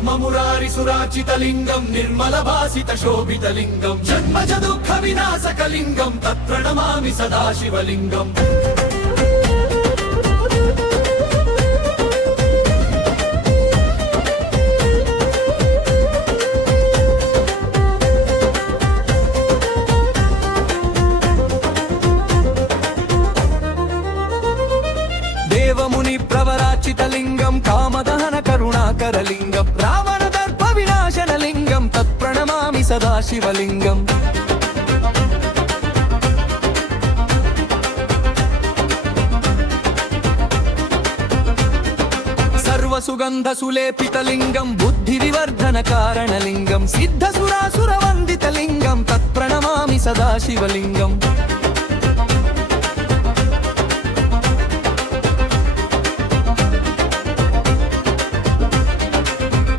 ब्रह्ममुरारिसुरार्चितलिङ्गं निर्मलभासितशोभितलिङ्गं जन्मज दुःखविनाशकलिङ्गं तत्प्रणमामि सदा शिवलिङ्गम्। देवमुनि प्रवराचितलिङ्गं कामदहन करुणाकरलिङ्गं रावणदर्प विनाशनलिङ्गं तत्प्रणमामि सदा शिवलिङ्गम्। सर्वसुगन्धसुलेपितलिङ्गं बुद्धिविवर्धनकारणलिङ्गं सिद्धसुरासुरवन्दितलिङ्गं तत्प्रणमामि सदा शिवलिङ्गम्।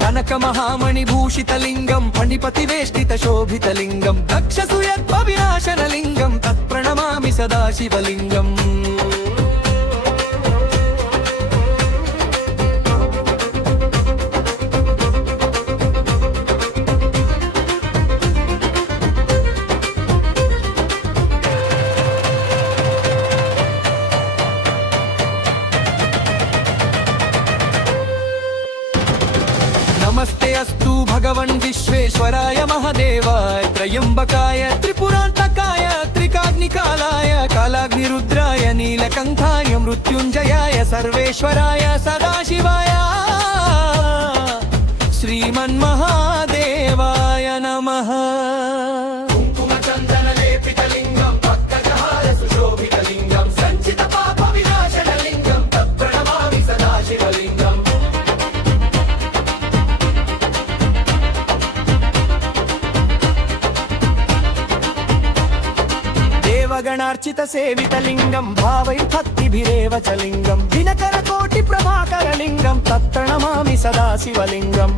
कनकमहामणिभूषितलिङ्गं फणिपतिवेष्टितशोभितलिङ्गं दक्षसुयत्वविनाशनलिङ्गं तत्प्रणमामि सदा शिवलिङ्गम्। नमस्ते अस्तु भगवन् विश्वेश्वराय महादेवाय त्रयम्बकाय त्रिपुरान्तकाय त्रिकाग्निकालाय कालाग्निरुद्राय नीलकण्ठाय मृत्युञ्जयाय सर्वेश्वराय सदाशिवाय श्रीमन्महादेवाय नमः। कुङ्कुमचन्दनलेपितलिङ्गं पक्कजहारसुशोभितलिङ्गं सञ्चितपापविनाशनलिङ्गं तत्प्रणमामि सदा शिवलिङ्गम्। गणार्चितसेवितलिङ्गं भावैर्भक्तिभिरेव च लिङ्गं दिनकरकोटिप्रभाकरलिङ्गं तत्प्रणमामि सदा शिवलिङ्गम्।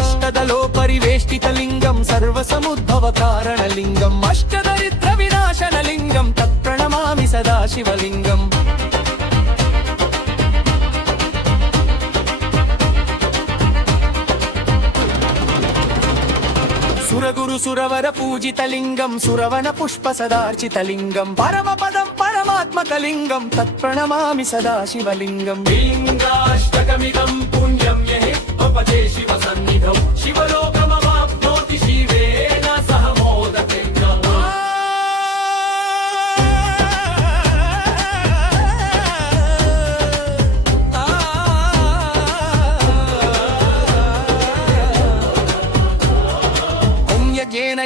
अष्टदलोपरिवेष्टितलिङ्गं सर्वसमुद्भवकारणलिङ्गम् अष्टदरिद्रविनाशनलिङ्गं तत्प्रणमामि सदा शिवलिङ्गम्। सुरगुरु सुरवर पूजितलिङ्गं सुरवन पुष्प सदार्चितलिङ्गं परमपदं परमात्मकलिङ्गं तत्प्रणमामि सदा शिवलिङ्गम्। लिङ्गाष्टकमिदं पुण्यं यः उपजे शिवसन्निधौ शिवलोकमवाप्नोति शिवेन सह मोदकेन।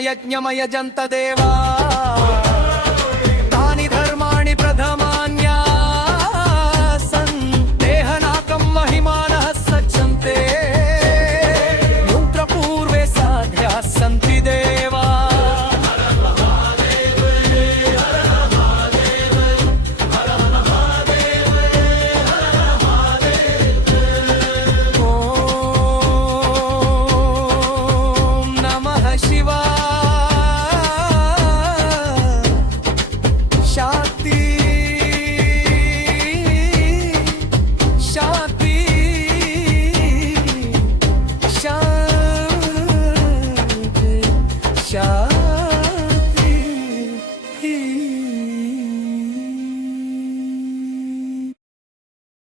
यज्ञमयजन्त देवा तानि धर्माणि प्रथमान्यासन् देहनाकं महिमानः सज्जन्ते युग्रपूर्वे साध्याः सन्ति देवा। ॐ नमः शिवाय। शांति